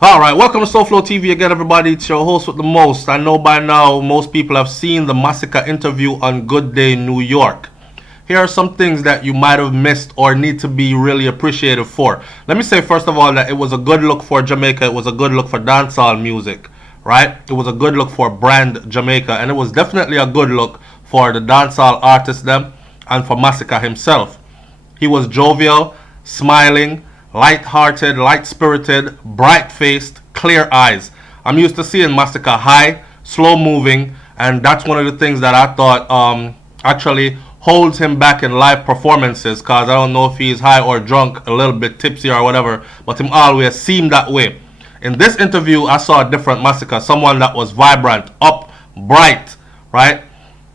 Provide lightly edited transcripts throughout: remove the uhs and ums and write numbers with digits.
Alright, welcome to SouFLoTV again, everybody. It's your host with the most. I know by now most people have seen the Masicka interview on Good Day New York. Here are some things that you might have missed or need to be really appreciated for. Let me say first of all that it was a good look for Jamaica. It was a good look for dancehall music, right? It was a good look for brand Jamaica, and it was definitely a good look for the dancehall artist them and for Masicka himself. He was jovial, smiling, light-hearted, light-spirited, bright-faced, clear eyes. I'm used to seeing Masicka high, slow-moving, and that's one of the things that I thought actually holds him back in live performances, because I don't know if he's high or drunk, a little bit tipsy or whatever, but him always seemed that way. In this interview, I saw a different Masicka, someone that was vibrant, up, bright, right?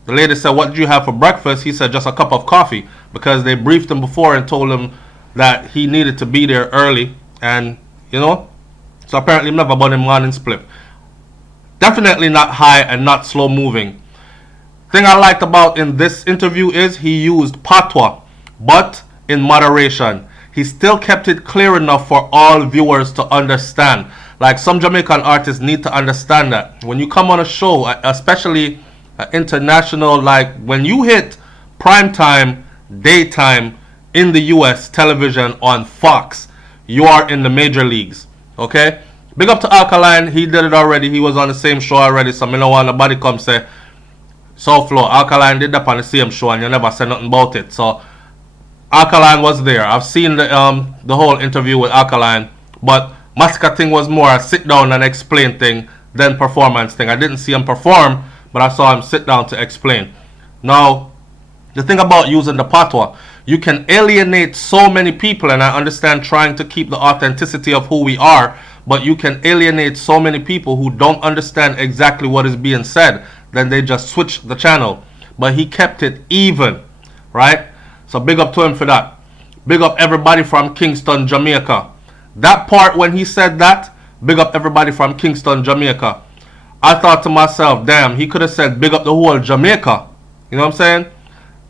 The lady said, "What did you have for breakfast?" He said, "Just a cup of coffee," because they briefed him before and told him that he needed to be there early, and so apparently never bought him morning split. Definitely not high and not slow moving. Thing I liked about in this interview is he used patois, but in moderation. He still kept it clear enough for all viewers to understand. Like, some Jamaican artists need to understand that when you come on a show, especially international, like when you hit prime time, daytime in the US television on Fox, you are in the major leagues. Okay? Big up to Alkaline, he did it already. He was on the same show already, so I don't want nobody come say, SouFlo, Alkaline did that on the same show and you never said nothing about it. So Alkaline was there. I've seen the whole interview with Alkaline, but Masicka thing was more a sit down and explain thing than performance thing. I didn't see him perform, but I saw him sit down to explain. Now, the thing about using the patois, you can alienate so many people, and I understand trying to keep the authenticity of who we are, but you can alienate so many people who don't understand exactly what is being said, then they just switch the channel. But he kept it even, right? So big up to him for that. Big up everybody from Kingston, Jamaica. That part when he said that, big up everybody from Kingston, Jamaica. I thought to myself, damn, he could have said big up the whole Jamaica. You know what I'm saying?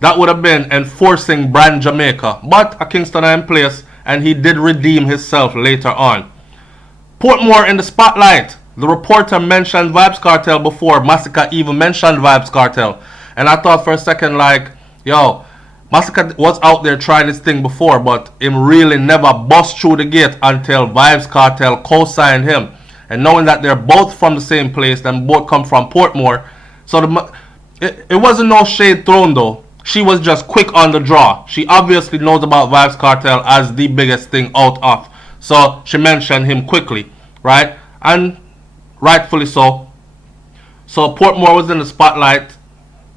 That would have been enforcing brand Jamaica. But a Kingston in place, and he did redeem himself later on. Portmore in the spotlight. The reporter mentioned Vybz Kartel before Masicka even mentioned Vybz Kartel. And I thought for a second, like, yo, Masicka was out there trying this thing before, but him really never bust through the gate until Vybz Kartel co-signed him. And knowing that they're both from the same place, them both come from Portmore, so it wasn't no shade thrown though. She was just quick on the draw. She obviously knows about Vybz Kartel as the biggest thing out of. So she mentioned him quickly, right? And rightfully so. So Portmore was in the spotlight.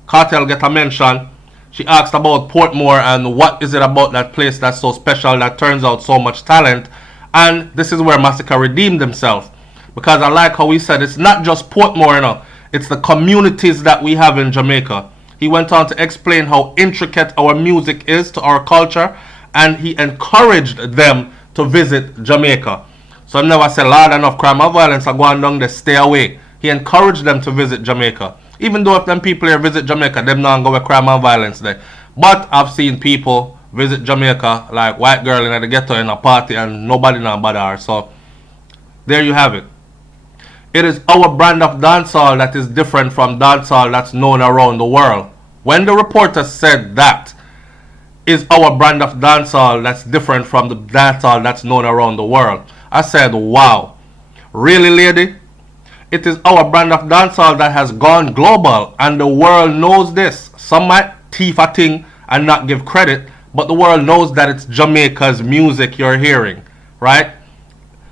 Kartel get a mention. She asked about Portmore and what is it about that place that's so special that turns out so much talent. And this is where Masicka redeemed himself. Because I like how he said it's not just Portmore, you know. It's the communities that we have in Jamaica. He went on to explain how intricate our music is to our culture, and he encouraged them to visit Jamaica. So I never said, Lord, enough crime and violence are going down there, stay away. He encouraged them to visit Jamaica. Even though if them people here visit Jamaica, them not go with crime and violence there. But I've seen people visit Jamaica, like white girl in the ghetto in a party, and nobody not bother her. So there you have it. It is our brand of dancehall that is different from dancehall that's known around the world. When the reporter said that, is our brand of dancehall that's different from the dancehall that's known around the world, I said, wow. Really, lady? It is our brand of dancehall that has gone global, and the world knows this. Some might thief a thing and not give credit, but the world knows that it's Jamaica's music you're hearing, right?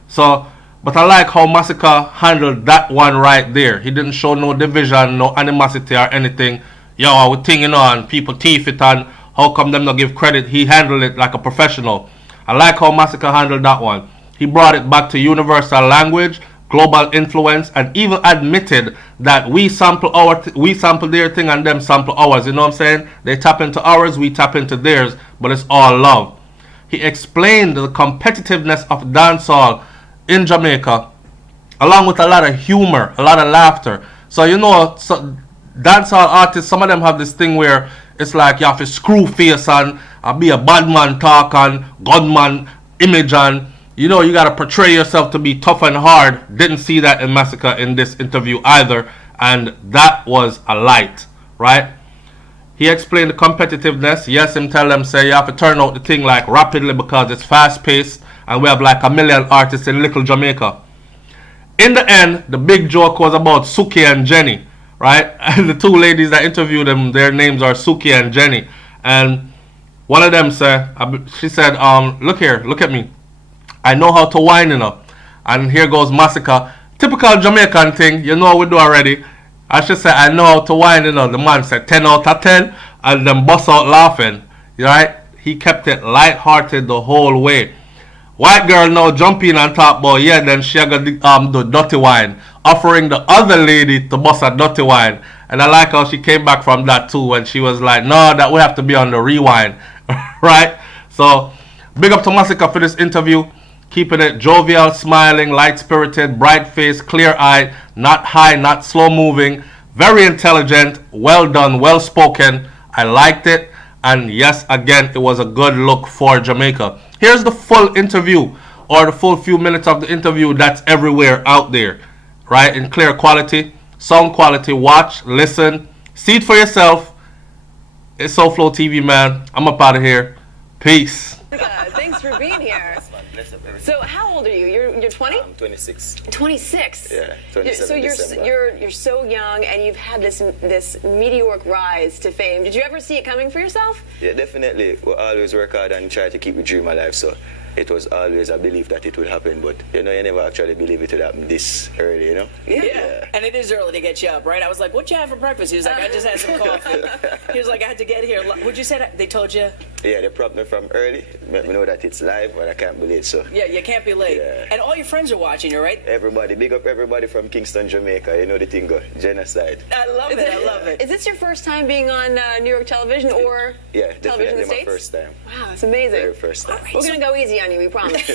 So, but I like how Masicka handled that one right there. He didn't show no division, no animosity or anything. Yo, I would think, and people thief it, and how come them not give credit? He handled it like a professional. I like how Masicka handled that one. He brought it back to universal language, global influence, and even admitted that we sample their thing and them sample ours. You know what I'm saying? They tap into ours, we tap into theirs, but it's all love. He explained the competitiveness of dancehall in Jamaica, along with a lot of humor, a lot of laughter. So dancehall artists, some of them have this thing where it's like you have to screw face and be a bad man talk and gunman image and you know, you got to portray yourself to be tough and hard. Didn't see that in Masicka in this interview either, and that was a light, right? He explained the competitiveness. Yes, him tell them, say, you have to turn out the thing like rapidly because it's fast paced and we have like 1 million artists in little Jamaica. In the end, the big joke was about Suki and Jenny, right? And the two ladies that interviewed him, their names are Suki and Jenny. And one of them said, she said, look here, look at me. I know how to wind it up. And here goes Masicka. Typical Jamaican thing, you know we do already. I should say, I know how to wind it up. The man said 10 out of 10 and then bust out laughing. Right? He kept it light-hearted the whole way. White girl now jumping on top, but yeah, then she got the dirty wine, offering the other lady to bust a dirty wine. And I like how she came back from that too, and she was like, no, that we have to be on the rewind. Right? So, big up to Masicka for this interview. Keeping it jovial, smiling, light-spirited, bright-faced, clear-eyed, not high, not slow-moving, very intelligent, well done, well-spoken. I liked it. And yes, again, it was a good look for Jamaica. Here's the full interview, or the full few minutes of the interview that's everywhere out there, right? In clear quality, sound quality. Watch, listen, see it for yourself. It's SouFLoTV, man. I'm up out of here. Peace. Thanks for being here. So how old are you? You're 20? I'm 26. 26. Yeah, 27. So you're so young, and you've had this meteoric rise to fame. Did you ever see it coming for yourself? Yeah, definitely. We always work hard and try to keep the dream alive. So it was always a belief that it would happen, but you know, you never actually believe it would happen this early, you know? Yeah. And it is early to get you up, right? I was like, what'd you have for breakfast? He was like, I just had some coffee. He was like, I had to get here. Would you say that? They told you? Yeah, they propped me from early. Let me know that it's live, but I can't be late, so. Yeah, you can't be late. Yeah. And all your friends are watching you, right? Everybody, big up everybody from Kingston, Jamaica. You know the thing go, genocide. I love it, I love it. Is this your first time being on New York television or Yeah, television in definitely the my States? first time. Wow, it's amazing. Very first time. We're going to go easy on you, we promise.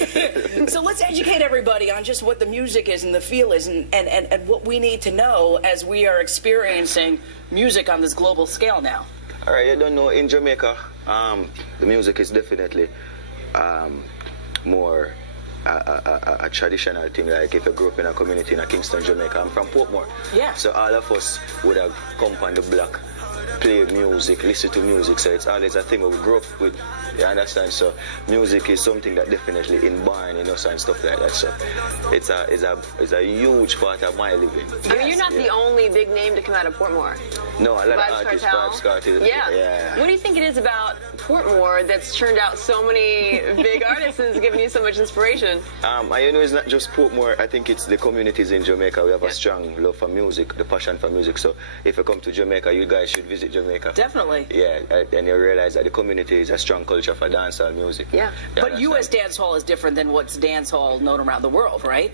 So let's educate everybody on just what the music is and the feel is and what we need to know as we are experiencing music on this global scale now. All right, you don't know, in Jamaica, the music is definitely more a traditional thing. Like if you grew up in a community in Kingston, Jamaica, I'm from Portmore. Yeah. So all of us would have come on the block, play music, listen to music. So it's always a thing we grew up with. You understand? So music is something that definitely inborn in us and stuff like that. So it's a huge part of my living. I mean, you're not the only big name to come out of Portmore. No, a lot Vibes of artists, Cartel. Vibes Cartel. Yeah. What do you think it is about Portmore that's turned out so many big artists and has given you so much inspiration? And you know, it's not just Portmore. I think it's the communities in Jamaica. We have a strong love for music, the passion for music. So if you come to Jamaica, you guys should visit Jamaica. Definitely. Yeah, and you realize that the community is a strong culture for dancehall music. Yeah. But U.S. dancehall is different than what's dancehall known around the world, right?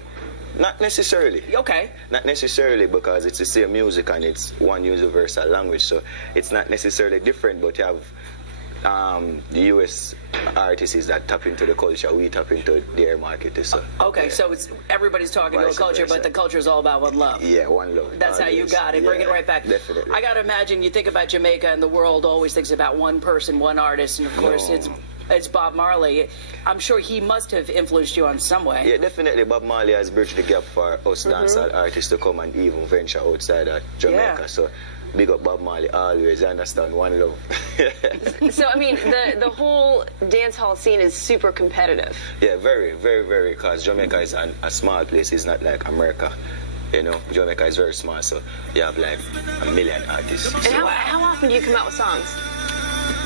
Not necessarily. Okay. Not necessarily, because it's the same music and it's one universal language. So it's not necessarily different, but you have the U.S. artists that tap into the culture, we tap into their market. So, Okay, yeah. so it's everybody's talking to a Vice culture, versa. but the culture is all about one love. Yeah, one love. That's how you always. got it. Bring it Yeah, right back. Definitely. I got to imagine you think about Jamaica and the world always thinks about one person, one artist, and of course No. it's Bob Marley. I'm sure he must have influenced you on some way. Yeah, definitely. Bob Marley has bridged the gap for us dancehall artists to come and even venture outside of Jamaica. Yeah. So big up Bob Marley always. I understand, one love. So, I mean, the whole dance hall scene is super competitive. Yeah, very, very, very. Because Jamaica is a small place. It's not like America. You know, Jamaica is very small, so you have like 1 million artists. And So, how often do you come out with songs?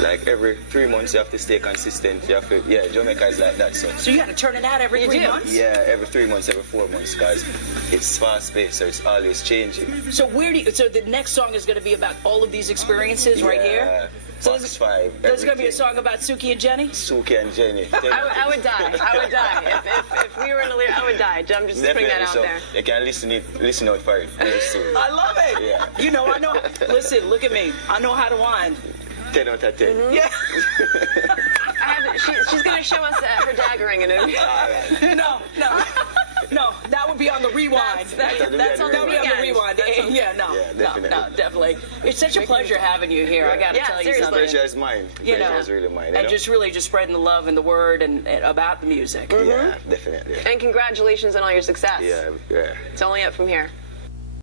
like every 3 months, you have to stay consistent. You have to, yeah, Jamaica is like that. So you got to turn it out every 3 months? Yeah, every 3 months, every 4 months, because it's fast-paced, so it's always changing. So so the next song is going to be about all of these experiences right here? So fox5. There's going to be a song about Suki and Jenny? Suki and Jenny. I would die. I would die. If we were in a lyric, I would die. I'm just putting that out so there. you can listen out for it very soon. I love it. Yeah. You know, I know. Listen, look at me. I know how to wind. 10 out of 10. Yeah. She's going to show us her daggering in it. No. No, that would be on the rewind. That's on the That would be on the weekend. rewind. Yeah, no, definitely. It's such a pleasure having you here. I got to Yeah, tell you seriously. something. Pleasure is mine. You know, Pleasure is really mine. and just really just spreading the love and the word and about the music. Yeah, definitely. And congratulations on all your success. Yeah, yeah. It's only up from here.